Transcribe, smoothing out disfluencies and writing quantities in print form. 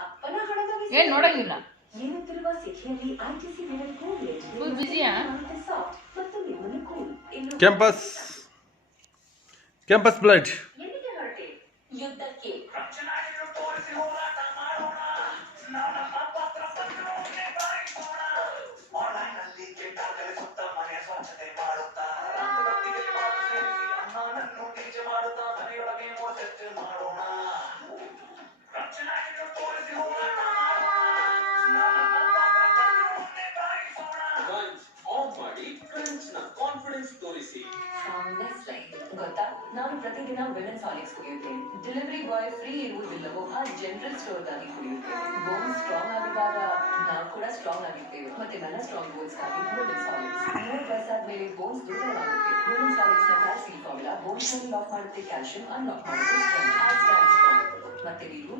ಅಪ್ಪನ ಹಣದಲ್ಲಿ ಏನ್ ನೋಡಂಗಿಲ್ಲ ಏನುತ್ತಿರುವ ಸಿಖಿಯಲ್ಲಿ ಐಟಿಸಿ ಲೆವೆಲ್ ಕೋವಿಡ್ ಫುಲ್ ಬಿಜಿಯಾ ಸಾಫ್ಟ್ ಮತ್ತು ನಿಮ್ಮನ್ನು ಕೂಲ್ ಇನ್ನು ಕ್ಯಾಂಪಸ್ ಬ್ಲಡ್ ಎಲ್ಲಿಗೆ ಹೊರಟೆ ಯುದ್ಧಕ್ಕೆ ಗೊತ್ತಾ ನಾನು ಪ್ರತಿದಿನ ವಿಮೆನ್ಸ್ ಹಾರ್ಲಿಕ್ಸ್ ಕುಡಿಯುತ್ತೇನೆ ಡೆಲಿವರಿ ಬಾಯ್ ಫ್ರೀ ಇರುವುದಿಲ್ಲವೋ ಆ ಜನರಲ್ ಸ್ಟೋರ್ಗಾಗಿ ಕುಡಿಯುತ್ತೇನೆ ಬೋನ್ ಸ್ಟ್ರಾಂಗ್ ಆಗಿದ್ದಾಗ ನಾವು ಕೂಡ ಸ್ಟ್ರಾಂಗ್ ಆಗಿರ್ತೇವೆ ಮತ್ತೆ ನನ್ನ ಸ್ಟ್ರಾಂಗ್ ಬೋನ್ಸ್ಗಾಗಿ ವಿಮೆನ್ಸ್ ಹಾರ್ಲಿಕ್ಸ್ 3 ವಯಸ್ಸಾದ ಮೇಲೆ ಬೋನ್ಸ್ ದುರ್ಬಲವಾಗುತ್ತೆ ವಿಮೆನ್ಸ್ ಹಾರ್ಲಿಕ್ಸ್ ನ ಕ್ಯಾಲ್ಸಿಯಂ ಫಾರ್ಮುಲಾ ಬೋನ್ಸ್ ಲಾಕ್ ಮಾಡುತ್ತೆ ಕ್ಯಾಲ್ಸಿಯಂ ಅನ್ಲಾಕ್ ಮಾಡುತ್ತೆ ಸ್ಟ್ರೆಂತ್ ಐ ಸ್ಟ್ಯಾಂಡ್ ಸ್ಟ್ರಾಂಗ್ ಮತ್ತೆ ನೀವು